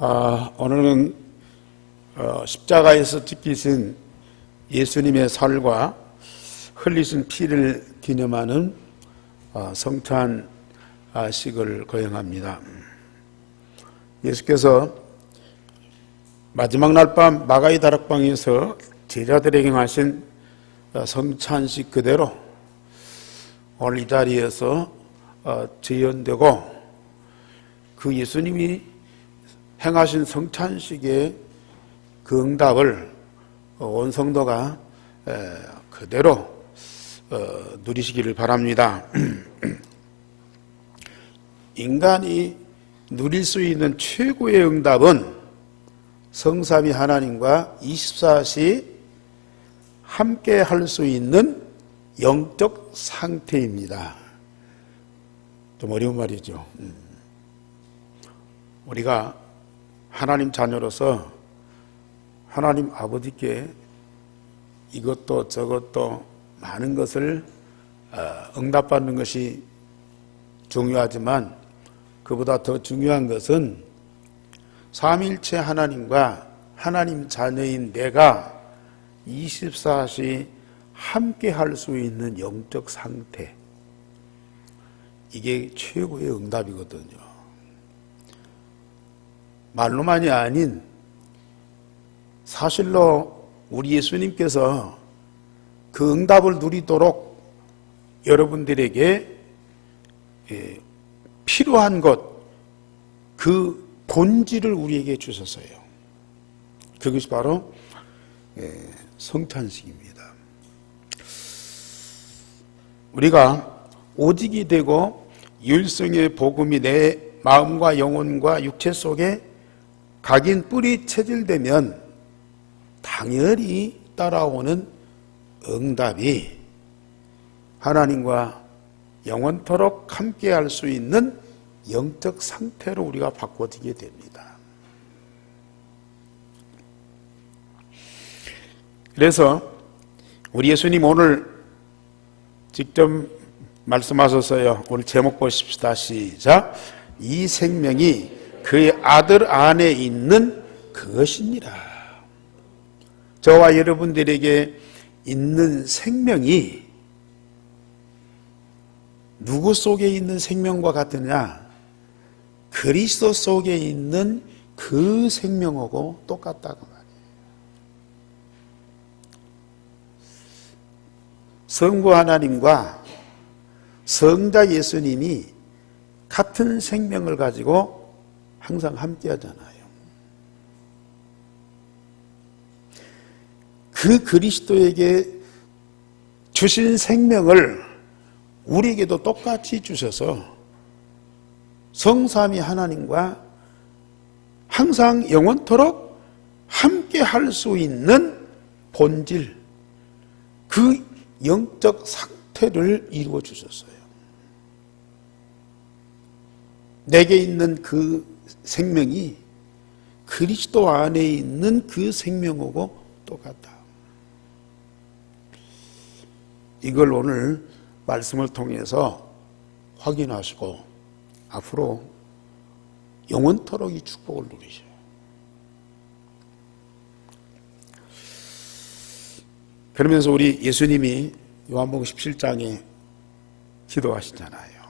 오늘은 십자가에서 지키신 예수님의 살과 흘리신 피를 기념하는 성찬식을 거행합니다. 예수께서 마지막 날 밤 마가의 다락방에서 제자들에게 하신 성찬식 그대로 오늘 이 자리에서 재현되고, 그 예수님이 행하신 성찬식의 그 응답을 온 성도가 그대로 누리시기를 바랍니다. 인간이 누릴 수 있는 최고의 응답은 성삼위 하나님과 24시 함께 할 수 있는 영적 상태입니다. 좀 어려운 말이죠. 우리가 하나님 자녀로서 하나님 아버지께 이것도 저것도 많은 것을 응답받는 것이 중요하지만, 그보다 더 중요한 것은 삼위일체 하나님과 하나님 자녀인 내가 24시 함께 할 수 있는 영적 상태, 이게 최고의 응답이거든요. 말로만이 아닌 사실로 우리 예수님께서 그 응답을 누리도록 여러분들에게 필요한 것, 그 본질을 우리에게 주셨어요. 그것이 바로 성찬식입니다. 우리가 오직이 되고 율성의 복음이 내 마음과 영혼과 육체 속에 각인 뿌리 체질되면 당연히 따라오는 응답이 하나님과 영원토록 함께 할 수 있는 영적 상태로 우리가 바꿔지게 됩니다. 그래서 우리 예수님 오늘 직접 말씀하셨어요. 오늘 제목 보십시다. 시작. 이 생명이 그의 아들 안에 있는 그것입니다. 저와 여러분들에게 있는 생명이 누구 속에 있는 생명과 같으냐? 그리스도 속에 있는 그 생명하고 똑같다고 말이에요. 성부 하나님과 성자 예수님이 같은 생명을 가지고 항상 함께 하잖아요. 그 그리스도에게 주신 생명을 우리에게도 똑같이 주셔서 성삼위 하나님과 항상 영원토록 함께 할 수 있는 본질, 그 영적 상태를 이루어 주셨어요. 내게 있는 그 생명이 그리스도 안에 있는 그 생명하고 똑같다. 이걸 오늘 말씀을 통해서 확인하시고 앞으로 영원토록 이 축복을 누리셔요. 그러면서 우리 예수님이 요한복음 17장에 기도하시잖아요.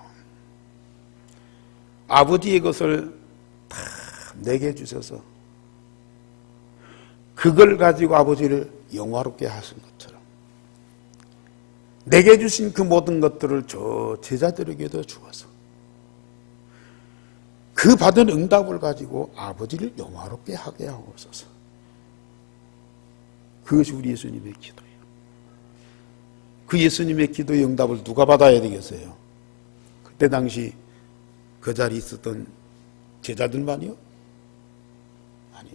아버지의 것을 다 내게 주셔서 그걸 가지고 아버지를 영화롭게 하신 것처럼 내게 주신 그 모든 것들을 저 제자들에게도 주어서 그 받은 응답을 가지고 아버지를 영화롭게 하게 하옵소서. 그것이 우리 예수님의 기도예요. 그 예수님의 기도의 응답을 누가 받아야 되겠어요? 그때 당시 그 자리에 있었던 제자들만이요? 아니요.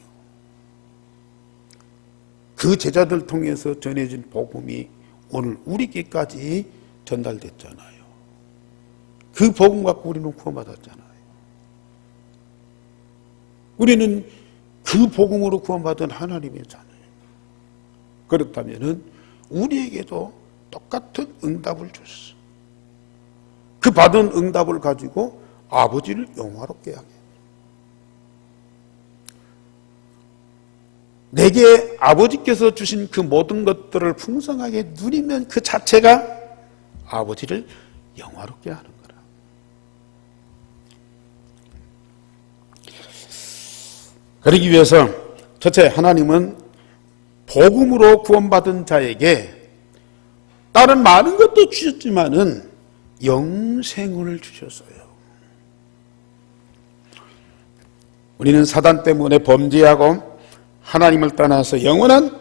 그 제자들 통해서 전해진 복음이 오늘 우리께까지 전달됐잖아요. 그 복음 갖고 우리는 구원받았잖아요. 우리는 그 복음으로 구원받은 하나님의 자녀예요. 그렇다면 우리에게도 똑같은 응답을 주셨어요. 그 받은 응답을 가지고 아버지를 영화롭게 하게. 내게 아버지께서 주신 그 모든 것들을 풍성하게 누리면 그 자체가 아버지를 영화롭게 하는 거라. 그러기 위해서 첫째, 하나님은 복음으로 구원받은 자에게 다른 많은 것도 주셨지만은 영생을 주셨어요. 우리는 사단 때문에 범죄하고 하나님을 떠나서 영원한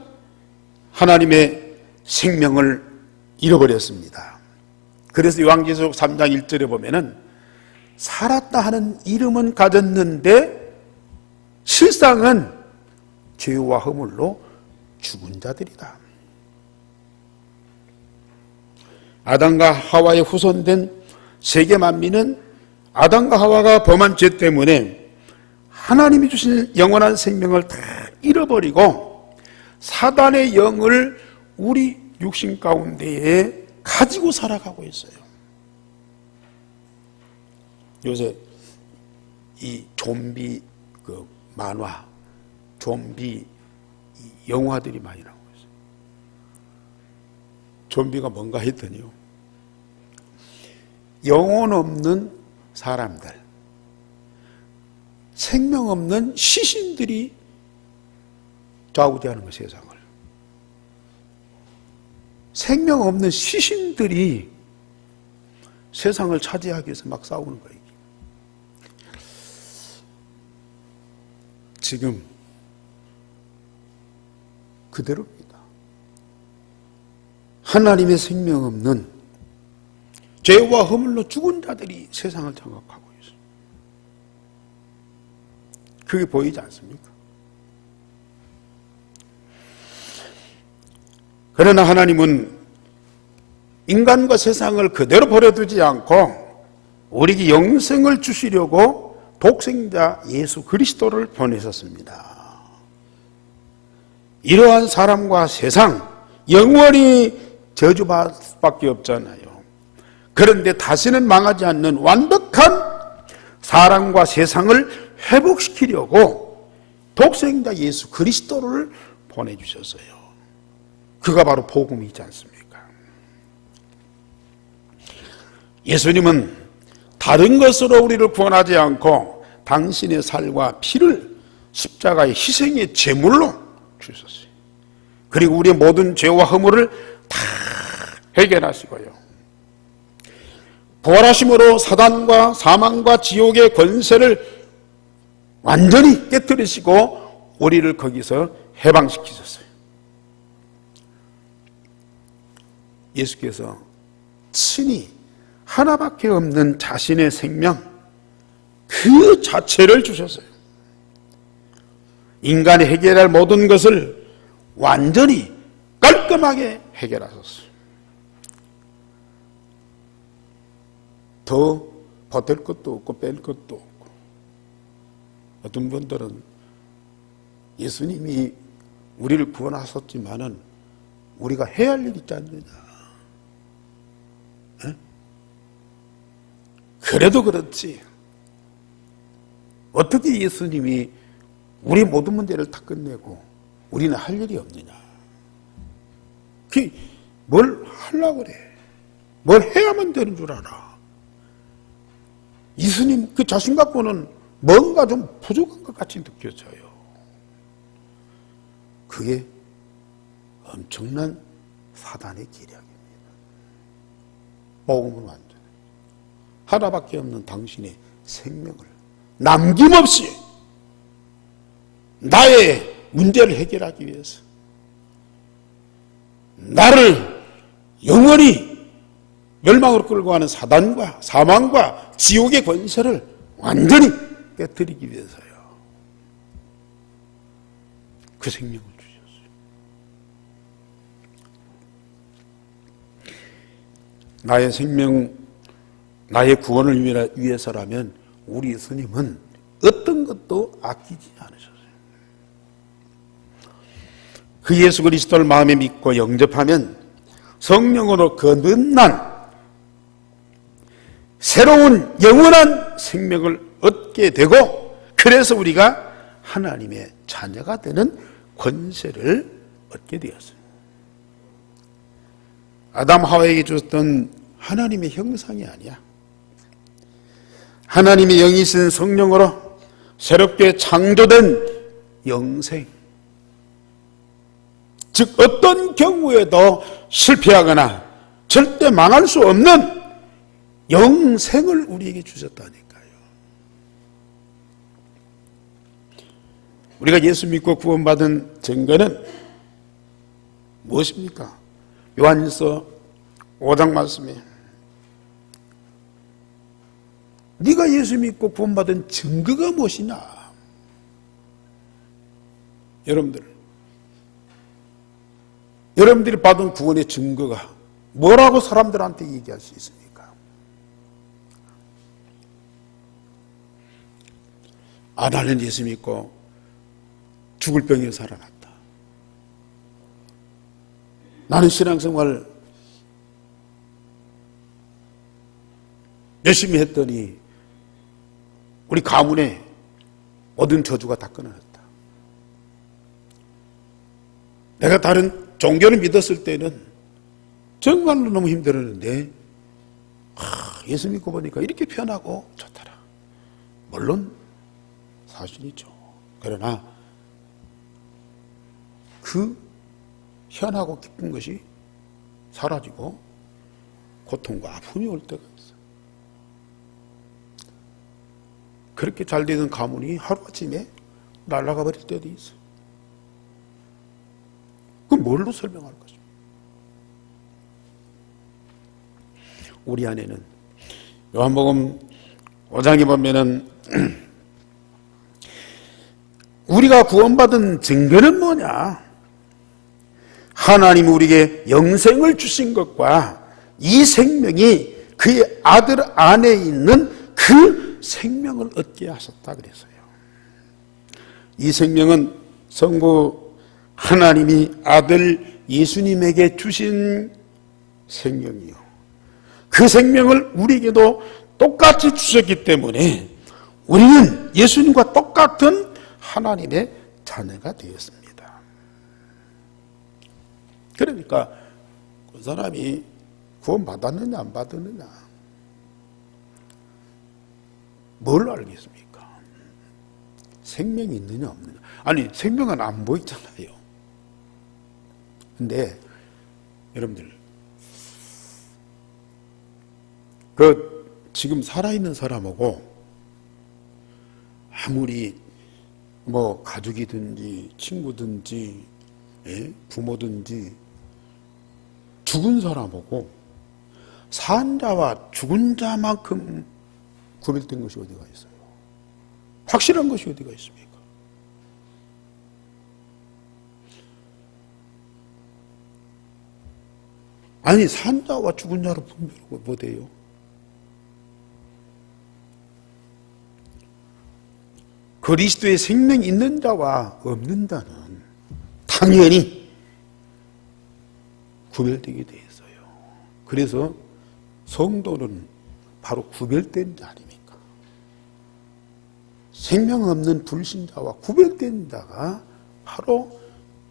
하나님의 생명을 잃어버렸습니다. 그래서 요한계시록 3장 1절에 보면은 살았다 하는 이름은 가졌는데 실상은 죄와 허물로 죽은 자들이다. 아담과 하와의 후손된 세계 만민은 아담과 하와가 범한 죄 때문에 하나님이 주신 영원한 생명을 다 잃어버리고 사단의 영을 우리 육신 가운데에 가지고 살아가고 있어요. 요새 이 좀비 그 만화, 좀비 영화들이 많이 나오고 있어요. 좀비가 뭔가 했더니요, 영혼 없는 사람들, 생명 없는 시신들이 좌우대하는 거, 세상을. 생명 없는 시신들이 세상을 차지하기 위해서 막 싸우는 거예요. 지금 그대로입니다. 하나님의 생명 없는 죄와 허물로 죽은 자들이 세상을 장악하고 있어요. 그게 보이지 않습니까? 그러나 하나님은 인간과 세상을 그대로 버려두지 않고 우리에게 영생을 주시려고 독생자 예수 그리스도를 보내셨습니다. 이러한 사람과 세상 영원히 저주받을 수밖에 없잖아요. 그런데 다시는 망하지 않는 완벽한 사람과 세상을 회복시키려고 독생자 예수 그리스도를 보내주셨어요. 그가 바로 복음이지 않습니까? 예수님은 다른 것으로 우리를 구원하지 않고 당신의 살과 피를 십자가의 희생의 제물로 주셨어요. 그리고 우리의 모든 죄와 허물을 다 해결하시고요, 부활하심으로 사단과 사망과 지옥의 권세를 완전히 깨뜨리시고 우리를 거기서 해방시키셨어요. 예수께서 친히 하나밖에 없는 자신의 생명 그 자체를 주셨어요. 인간이 해결할 모든 것을 완전히 깔끔하게 해결하셨어요. 더 보탤 것도 없고 뺄 것도 없고. 어떤 분들은 예수님이 우리를 구원하셨지만은 우리가 해야 할 일 있지 않느냐, 그래도 그렇지 어떻게 예수님이 우리 모든 문제를 다 끝내고 우리는 할 일이 없느냐. 뭘 하려고 그래. 뭘 해야만 되는 줄 알아. 예수님 그 자신 갖고는 뭔가 좀 부족한 것 같이 느껴져요. 그게 엄청난 사단의 기략입니다. 복음은 완전 하나밖에 없는 당신의 생명을 남김없이 나의 문제를 해결하기 위해서 나를 영원히 멸망으로 끌고 가는 사단과 사망과 지옥의 권세를 완전히 깨뜨리기 위해서요. 그 생명을 주셨어요. 나의 생명, 나의 구원을 위해서라면 우리 예수님은 어떤 것도 아끼지 않으셨어요. 그 예수 그리스도를 마음에 믿고 영접하면 성령으로 거듭난 새로운 영원한 생명을 얻게 되고, 그래서 우리가 하나님의 자녀가 되는 권세를 얻게 되었습니다. 아담 하와에게 주었던 하나님의 형상이 아니야. 하나님의 영이신 성령으로 새롭게 창조된 영생, 즉 어떤 경우에도 실패하거나 절대 망할 수 없는 영생을 우리에게 주셨다니까요. 우리가 예수 믿고 구원받은 증거는 무엇입니까? 요한일서 5장 말씀에 네가 예수 믿고 구원받은 증거가 무엇이냐? 여러분들이 받은 구원의 증거가 뭐라고 사람들한테 얘기할 수 있습니까? 나는 예수 믿고 죽을 병에 살아났다. 나는 신앙생활 열심히 했더니 우리 가문에 모든 저주가 다 끊어졌다. 내가 다른 종교를 믿었을 때는 정말로 너무 힘들었는데 예수 믿고 보니까 이렇게 편하고 좋더라. 물론 사실이죠. 그러나 그 현하고 기쁜 것이 사라지고 고통과 아픔이 올 때가 있어요. 그렇게 잘 되던 가문이 하루아침에 날아가 버릴 때도 있어요. 그럼 뭘로 설명할 것입니까? 우리 안에는 요한복음 5장에 보면은 우리가 구원받은 증거는 뭐냐? 하나님 우리에게 영생을 주신 것과 이 생명이 그의 아들 안에 있는 그 생명을 얻게 하셨다 그랬어요. 이 생명은 성부 하나님이 아들 예수님에게 주신 생명이요. 그 생명을 우리에게도 똑같이 주셨기 때문에 우리는 예수님과 똑같은 하나님의 자녀가 되었습니다. 그러니까 그 사람이 구원 받았느냐 안 받았느냐 뭘 알겠습니까? 생명이 있느냐 없느냐. 아니 생명은 안 보이잖아요. 근데 여러분들 지금 살아있는 사람하고 아무리 가족이든지 친구든지 부모든지 죽은 사람하고 산 자와 죽은 자만큼 구별된 것이 어디가 있어요? 확실한 것이 어디가 있습니까? 아니 산 자와 죽은 자로 분별하고 뭐돼요? 그리스도의 생명이 있는 자와 없는 자는 당연히 구별되게 되어 있어요. 그래서 성도는 바로 구별된 자 아닙니까? 생명 없는 불신자와 구별된 자가 바로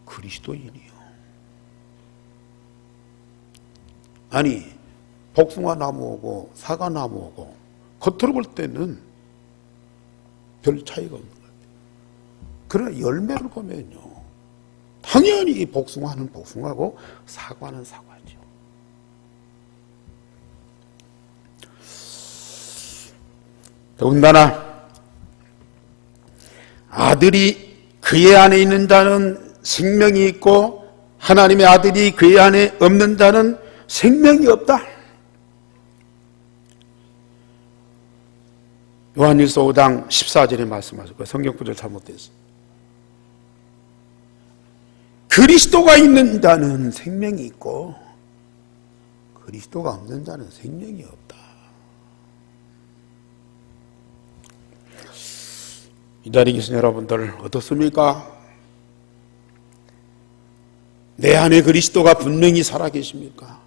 그리스도인이요. 아니 복숭아 나무하고 사과 나무하고 겉으로 볼 때는 별 차이가 없는 것 같아요. 그러나 열매를 보면요 당연히 복숭아는 복숭아고 사과는 사과죠. 더군다나 아들이 그의 안에 있는 자는 생명이 있고 하나님의 아들이 그의 안에 없는 자는 생명이 없다. 요한일서 5장 14절에 말씀하셨고 성경 구절 잘못됐어요. 그리스도가 있는 자는 생명이 있고 그리스도가 없는 자는 생명이 없다. 이 자리에 계신 여러분들 어떻습니까? 내 안에 그리스도가 분명히 살아계십니까?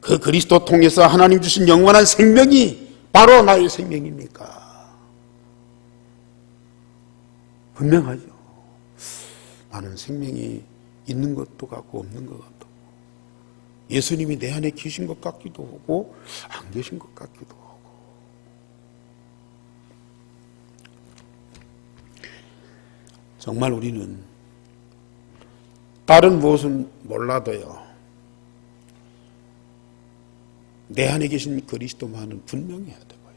그 그리스도 통해서 하나님 주신 영원한 생명이 바로 나의 생명입니까? 분명하죠. 나는 생명이 있는 것도 같고 없는 것 같고, 예수님이 내 안에 계신 것 같기도 하고 안 계신 것 같기도 하고. 정말 우리는 다른 무엇은 몰라도요, 내 안에 계신 그리스도만은 분명해야 되고요,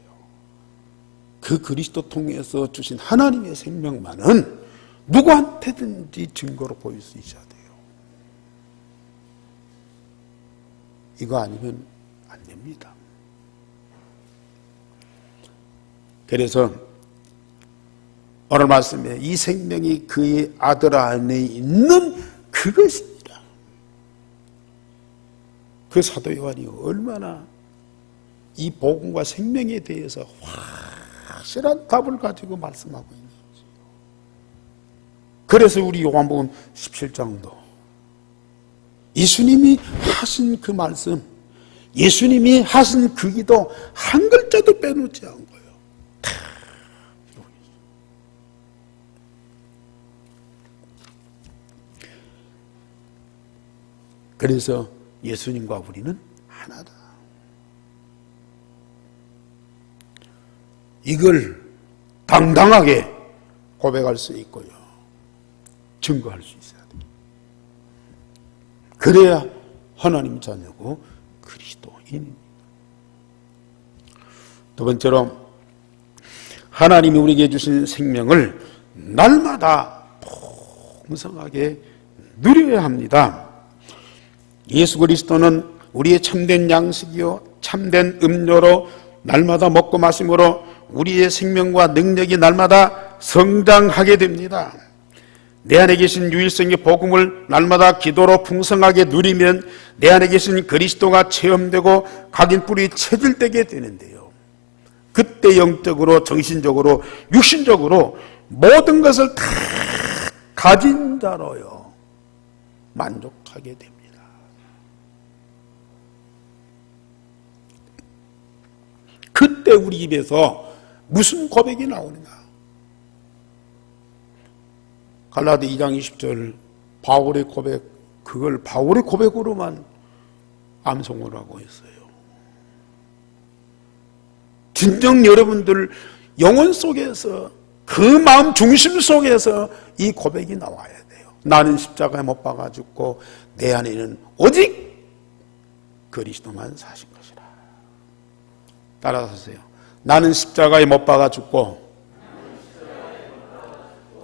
그 그리스도 통해서 주신 하나님의 생명만은 누구한테든지 증거로 보일 수 있어야 돼요. 이거 아니면 안 됩니다. 그래서 오늘 말씀에 이 생명이 그의 아들 안에 있는 그것이니라. 그 사도 요한이 얼마나 이 복음과 생명에 대해서 확실한 답을 가지고 말씀하고 있는지. 그래서 우리 요한복음 17장도 예수님이 하신 그 말씀, 예수님이 하신 그 기도 한 글자도 빼놓지 않고요, 다 그래서 예수님과 우리는 하나다. 이걸 당당하게 고백할 수 있고요, 증거할 수 있어야 돼요. 그래야 하나님 자녀고 그리스도인입니다. 두 번째로, 하나님이 우리에게 주신 생명을 날마다 풍성하게 누려야 합니다. 예수 그리스도는 우리의 참된 양식이요 참된 음료로 날마다 먹고 마심으로 우리의 생명과 능력이 날마다 성장하게 됩니다. 내 안에 계신 유일성의 복음을 날마다 기도로 풍성하게 누리면 내 안에 계신 그리스도가 체험되고 각인 뿌리 체질되게 되는데요, 그때 영적으로, 정신적으로, 육신적으로 모든 것을 다 가진 자로요 만족하게 됩니다. 그때 우리 입에서 무슨 고백이 나오느냐? 갈라디 2장 20절 바울의 고백, 그걸 바울의 고백으로만 암송을 하고 있어요. 진정 여러분들 영혼 속에서, 그 마음 중심 속에서 이 고백이 나와야 돼요. 나는 십자가에 못 박아 죽고 내 안에는 오직 그리스도만 사신 것이라. 따라서 하세요. 나는 십자가에 못 박아 죽고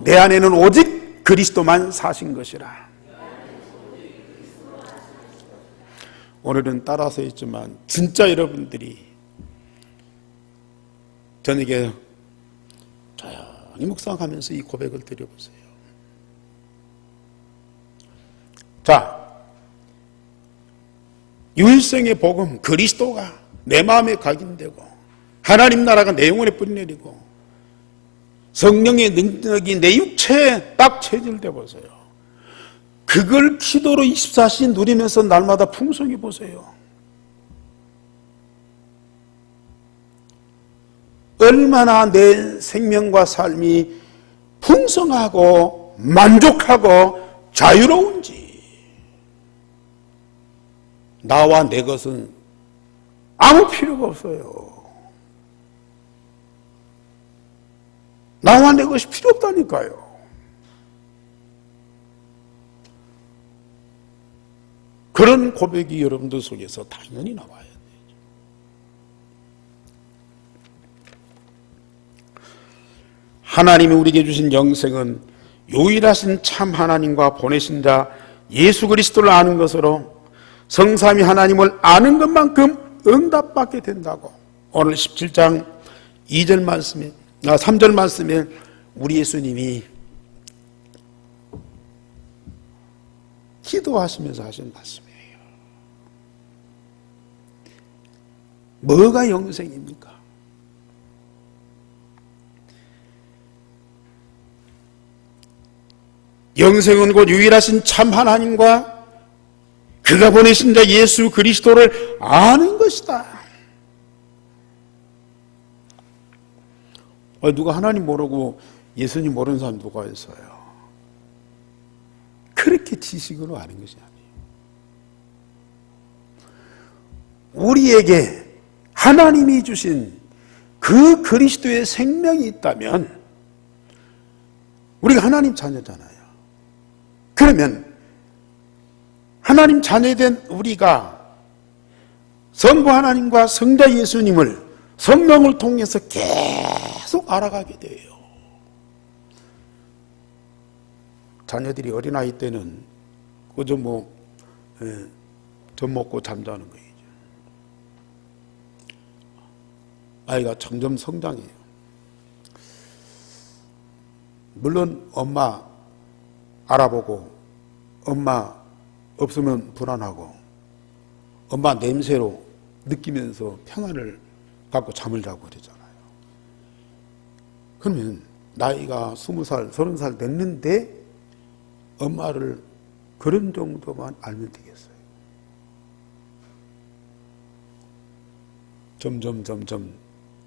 내 안에는 오직 그리스도만 사신 것이라. 오늘은 따라서 했지만 진짜 여러분들이 저녁에 조용히 묵상하면서 이 고백을 드려보세요. 자, 유일성의 복음 그리스도가 내 마음에 각인되고 하나님 나라가 내 영혼에 뿌리내리고 성령의 능력이 내 육체에 딱 체질돼 보세요. 그걸 기도로 24시 누리면서 날마다 풍성히 보세요. 얼마나 내 생명과 삶이 풍성하고 만족하고 자유로운지. 나와 내 것은 아무 필요가 없어요. 나와 내 것이 필요 없다니까요. 그런 고백이 여러분들 속에서 당연히 나와야 돼요. 하나님이 우리에게 주신 영생은 유일하신 참 하나님과 보내신 자 예수 그리스도를 아는 것으로 성삼위 하나님을 아는 것만큼 응답받게 된다고 오늘 17장 2절 말씀에 3절 말씀에 우리 예수님이 기도하시면서 하신 말씀이에요. 뭐가 영생입니까? 영생은 곧 유일하신 참 하나님과 그가 보내신 자 예수 그리스도를 아는 것이다. 누가 하나님 모르고 예수님 모르는 사람 누가 있어요? 그렇게 지식으로 아는 것이 아니에요. 우리에게 하나님이 주신 그 그리스도의 생명이 있다면 우리가 하나님 자녀잖아요. 그러면 하나님 자녀된 우리가 성부 하나님과 성자 예수님을 성령을 통해서 계속 알아가게 돼요. 자녀들이 어린아이 때는 그저 젖 먹고 잠자는 거예요. 아이가 점점 성장해요. 물론 엄마 알아보고 엄마 없으면 불안하고 엄마 냄새로 느끼면서 평안을 갖고 잠을 자고 그러잖아요. 그러면 나이가 20살, 30살 됐는데 엄마를 그런 정도만 알면 되겠어요. 점점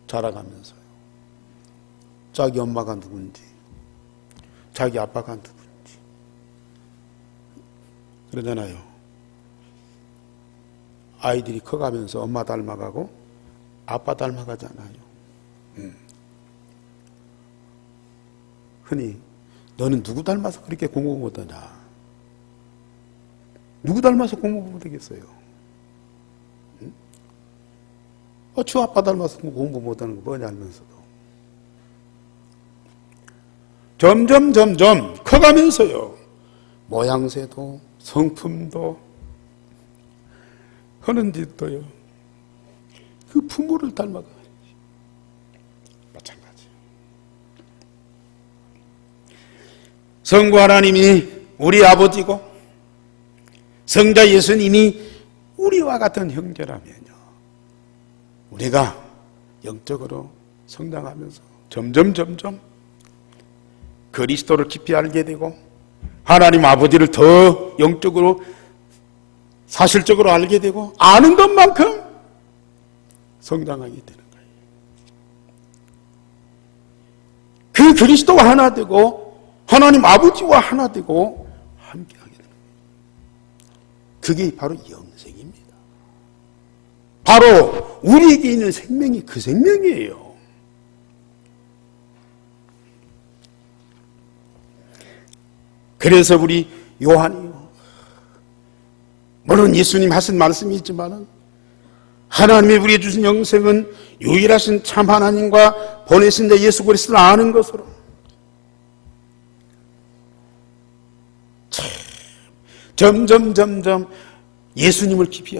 자라가면서요. 자기 엄마가 누군지, 자기 아빠가 누군지. 그러잖아요. 아이들이 커가면서 엄마 닮아가고 아빠 닮아가잖아요. 흔히 너는 누구 닮아서 그렇게 공부 못하냐? 누구 닮아서 공부 못하겠어요? 주 아빠 닮아서 공부 못하는 거 뭐냐 알면서도 점점 커가면서요. 모양새도 성품도 하는 짓도요. 그 부모를 닮아가. 마찬가지. 성부 하나님이 우리 아버지고 성자 예수님이 우리와 같은 형제라면요. 우리가 영적으로 성장하면서 점점 그리스도를 깊이 알게 되고 하나님 아버지를 더 영적으로 사실적으로 알게 되고 아는 것만큼 성장하게 되는 거예요. 그 그리스도와 하나 되고 하나님 아버지와 하나 되고 함께하게 되는 거예요. 그게 바로 영생입니다. 바로 우리에게 있는 생명이 그 생명이에요. 그래서 우리 요한이요. 물론 예수님 하신 말씀이 있지만 하나님이 우리에게 주신 영생은 유일하신 참 하나님과 보내신 자 예수 그리스도를 아는 것으로 점점 예수님을 깊이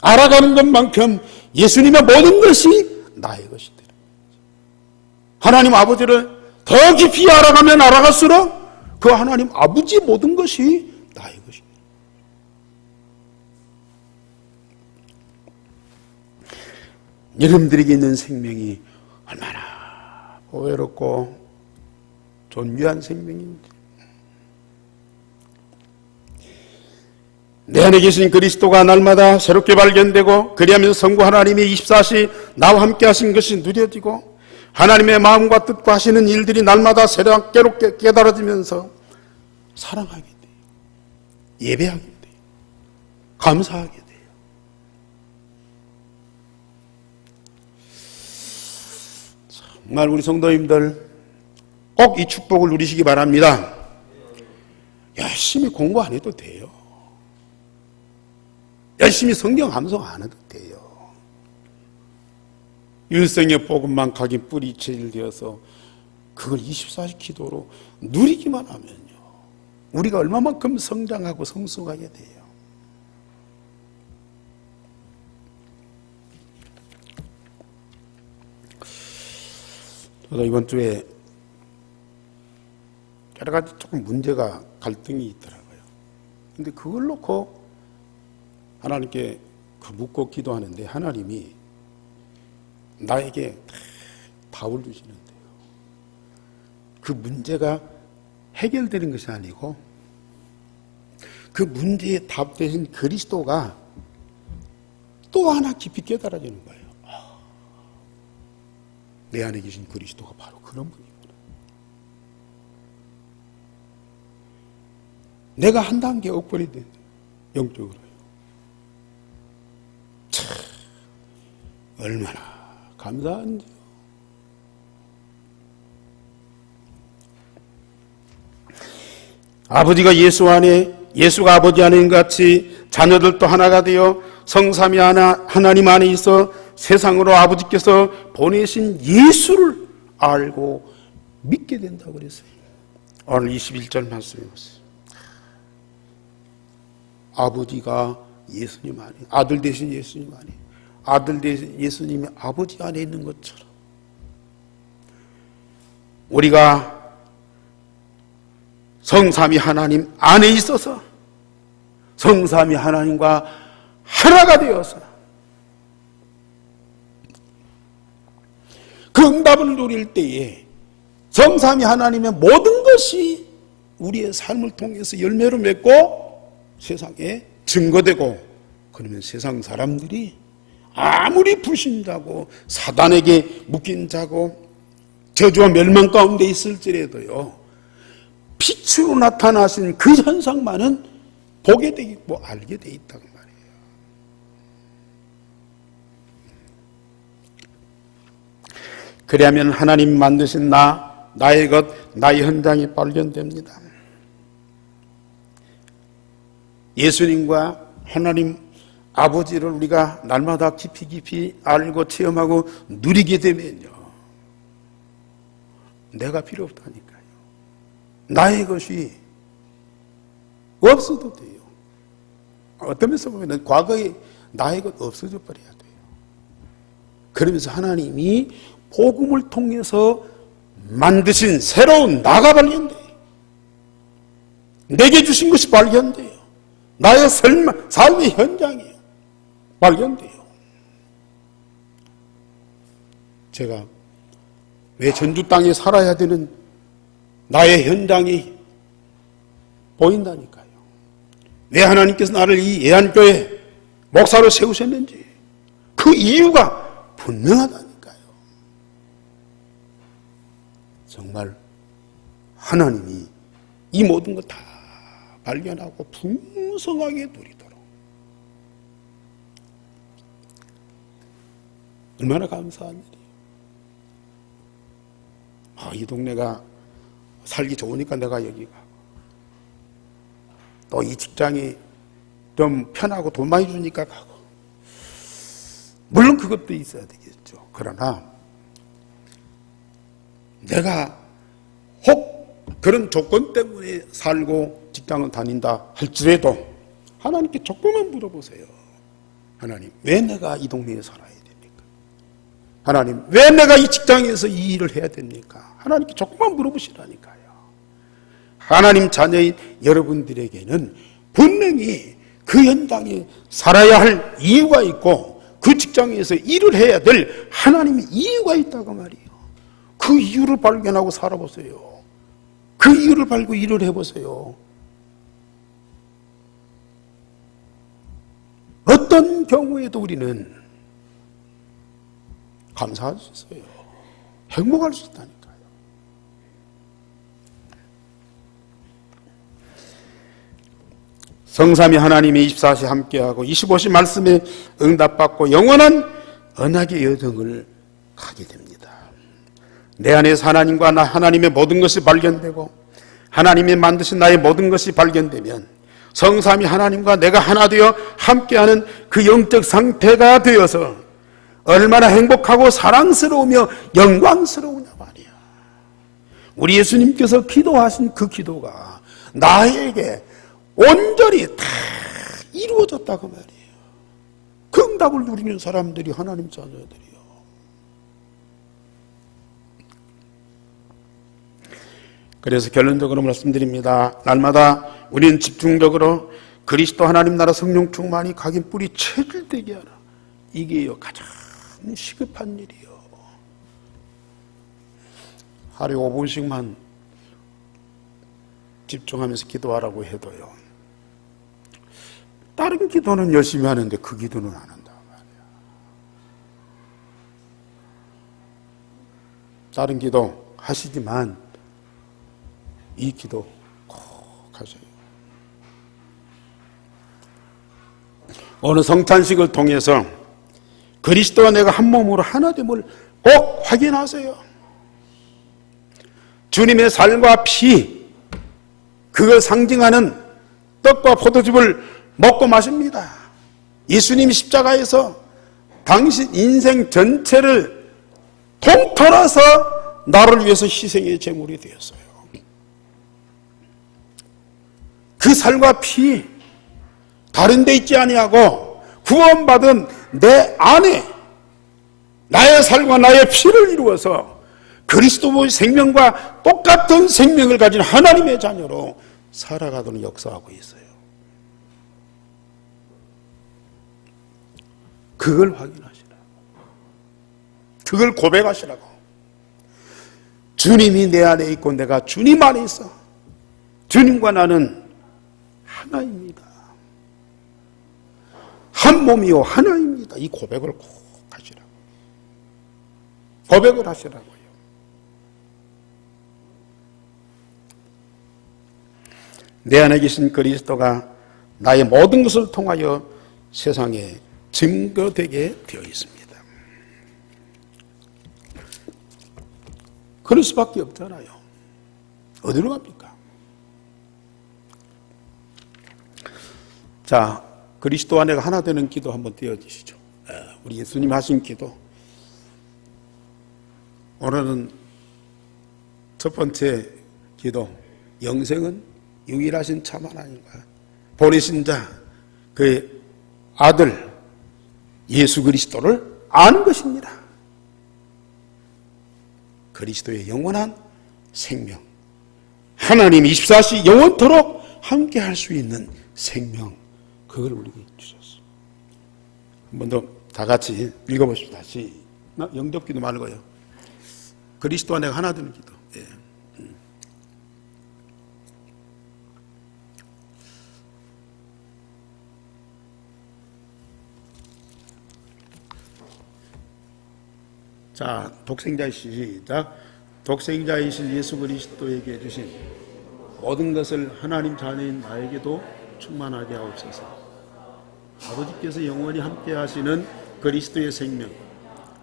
알아가는 것만큼 예수님의 모든 것이 나의 것이 되는 거죠. 하나님 아버지를 더 깊이 알아가면 알아갈수록 그 하나님 아버지의 모든 것이 나의 것입니다. 여러분들에게 있는 생명이 얼마나 보배롭고 존귀한 생명인지, 내 안에 계신 그리스도가 날마다 새롭게 발견되고 그리하면서 성부 하나님이 24시 나와 함께 하신 것이 누려지고 하나님의 마음과 뜻과 하시는 일들이 날마다 새롭게 깨달아지면서 사랑하게 돼요. 예배하게 돼요. 감사하게 돼요. 정말 우리 성도님들 꼭 이 축복을 누리시기 바랍니다. 열심히 공부 안 해도 돼요. 열심히 성경 암송 안 해도 돼요. 일생의 복음만 각인 뿌리채를 되어서 그걸 24시 기도로 누리기만 하면요. 우리가 얼마만큼 성장하고 성숙하게 돼요. 저도 이번 주에 여러 가지 조금 문제가 갈등이 있더라고요. 근데 그걸 놓고 하나님께 묻고 기도하는데 하나님이 나에게 답을 주시는데요. 그 문제가 해결되는 것이 아니고 그 문제의 답 대신 그리스도가 또 하나 깊이 깨달아지는 거예요. 내 안에 계신 그리스도가 바로 그런 분이구나. 내가 한 단계 업그레이드 영적으로요. 참 얼마나 감사한지요. 아버지가 예수 안에, 예수가 아버지 안에 같이 자녀들도 하나가 되어 성삼위 하나님 안에 있어 세상으로 아버지께서 보내신 예수를 알고 믿게 된다고 그랬어요. 오늘 21절 말씀해 보세요. 아버지가 예수님 안에, 아들 대신 예수님 안에, 아들 대신 예수님이 아버지 안에 있는 것처럼 우리가 성삼위 하나님 안에 있어서 성삼위 하나님과 하나가 되어서 그 응답을 누릴 때에 성삼위 하나님의 모든 것이 우리의 삶을 통해서 열매로 맺고 세상에 증거되고, 그러면 세상 사람들이 아무리 불신자고 사단에게 묶인 자고 저주와 멸망 가운데 있을지라도요, 빛으로 나타나신 그 현상만은 보게 되고 알게 돼 있다고 말이에요. 그래야면 하나님 만드신 나의 것, 나의 현장이 발견됩니다. 예수님과 하나님 아버지를 우리가 날마다 깊이 알고 체험하고 누리게 되면요, 내가 필요 없다니까요. 나의 것이 없어도 돼요. 어떤 면에서 보면 과거에 나의 것 없어져 버려야 돼요. 그러면서 하나님이 복음을 통해서 만드신 새로운 나가 발견돼요. 내게 주신 것이 발견돼요. 나의 삶의 현장이에요. 발견돼요. 제가 왜 전주 땅에 살아야 되는 나의 현장이 보인다니까요. 왜 하나님께서 나를 이 예안교회 목사로 세우셨는지 그 이유가 분명하다니까요. 정말 하나님이 이 모든 것 다 발견하고 풍성하게 누리도록 얼마나 감사한 일이에요. 이 동네가 살기 좋으니까 내가 여기 가고, 또 이 직장이 좀 편하고 돈 많이 주니까 가고, 물론 그것도 있어야 되겠죠. 그러나 내가 혹 그런 조건 때문에 살고 직장을 다닌다 할지라도 하나님께 조금만 물어보세요. 하나님, 왜 내가 이 동네에 살아야 됩니까? 하나님, 왜 내가 이 직장에서 이 일을 해야 됩니까? 하나님께 조금만 물어보시라니까요. 하나님 자녀인 여러분들에게는 분명히 그 현장에 살아야 할 이유가 있고, 그 직장에서 일을 해야 될 하나님의 이유가 있다고 말이에요. 그 이유를 발견하고 살아보세요. 그 이유를 발고 일을 해보세요. 어떤 경우에도 우리는 감사할 수 있어요. 행복할 수 있다니까요. 성삼위 하나님의 24시 함께하고 25시 말씀에 응답받고 영원한 언약의 여정을 가게 됩니다. 내 안에서 하나님과 나 하나님의 모든 것이 발견되고 하나님이 만드신 나의 모든 것이 발견되면 성삼위 하나님과 내가 하나 되어 함께하는 그 영적 상태가 되어서 얼마나 행복하고 사랑스러우며 영광스러우냐 말이야. 우리 예수님께서 기도하신 그 기도가 나에게 온전히 다 이루어졌다고 말이에요. 그 응답을 누리는 사람들이 하나님 자녀들이요. 그래서 결론적으로 말씀드립니다. 날마다 우리는 집중적으로 그리스도 하나님 나라 성령 충만이 각인 뿌리 체질되게 하라. 이게요 가장 시급한 일이요. 하루에 5분씩만 집중하면서 기도하라고 해도요, 다른 기도는 열심히 하는데 그 기도는 안 한다 말이야. 다른 기도 하시지만 이 기도 꼭 하세요. 오늘 성찬식을 통해서 그리스도와 내가 한 몸으로 하나됨을 꼭 확인하세요. 주님의 살과 피, 그걸 상징하는 떡과 포도즙을 먹고 마십니다. 예수님이 십자가에서 당신 인생 전체를 통틀어서 나를 위해서 희생의 제물이 되었어요. 그 살과 피, 다른 데 있지 아니하고 구원받은 내 안에 나의 살과 나의 피를 이루어서 그리스도의 생명과 똑같은 생명을 가진 하나님의 자녀로 살아가도록 역사하고 있어요. 그걸 확인하시라고. 그걸 고백하시라고. 주님이 내 안에 있고 내가 주님 안에 있어. 주님과 나는 하나입니다. 한 몸이요 하나입니다. 이 고백을 꼭 하시라고. 고백을 하시라고요. 내 안에 계신 그리스도가 나의 모든 것을 통하여 세상에 증거되게 되어 있습니다. 그럴 수밖에 없잖아요. 어디로 갑니까? 자, 그리스도와 내가 하나 되는 기도 한번 띄워주시죠. 우리 예수님 하신 기도. 오늘은 첫 번째 기도. 영생은 유일하신 참 하나님과 보내신 자, 그의 아들 예수 그리스도를 아는 것입니다. 그리스도의 영원한 생명, 하나님 24시 영원토록 함께 할 수 있는 생명, 그걸 우리에게 주셨어요. 한 번 더 다 같이 읽어보십시다. 영접기도 말고요. 그리스도와 내가 하나 되는 기도. 예. 자, 독생자이신 시작. 독생자이신 예수 그리스도에게 주신 모든 것을 하나님 자녀인 나에게도 충만하게 하옵소서. 아버지께서 영원히 함께 하시는 그리스도의 생명,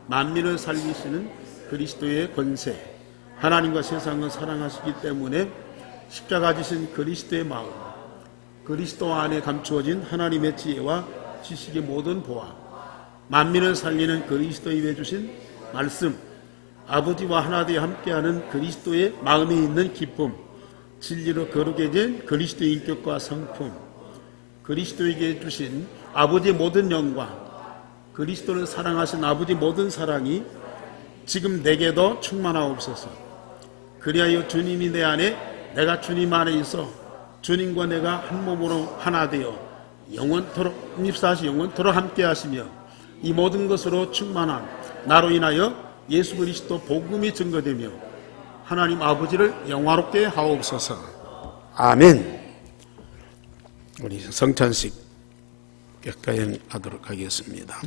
만민을 살리시는 그리스도의 권세, 하나님과 세상을 사랑하시기 때문에 십자가 지신 그리스도의 마음, 그리스도 안에 감추어진 하나님의 지혜와 지식의 모든 보화, 만민을 살리는 그리스도의 입에 주신 말씀, 아버지와 하나 되어 함께하는 그리스도의 마음에 있는 기쁨, 진리로 거룩해 진 그리스도의 인격과 성품, 그리스도에게 주신 아버지의 모든 영광, 그리스도를 사랑하신 아버지의 모든 사랑이 지금 내게도 충만하옵소서. 그리하여 주님이 내 안에, 내가 주님 안에 있어 주님과 내가 한 몸으로 하나 되어 영원토록, 24시 영원토록 함께 하시며 이 모든 것으로 충만한 나로 인하여 예수 그리스도 복음이 증거되며 하나님 아버지를 영화롭게 하옵소서. 아멘. 우리 성찬식 격가행 하도록 하겠습니다.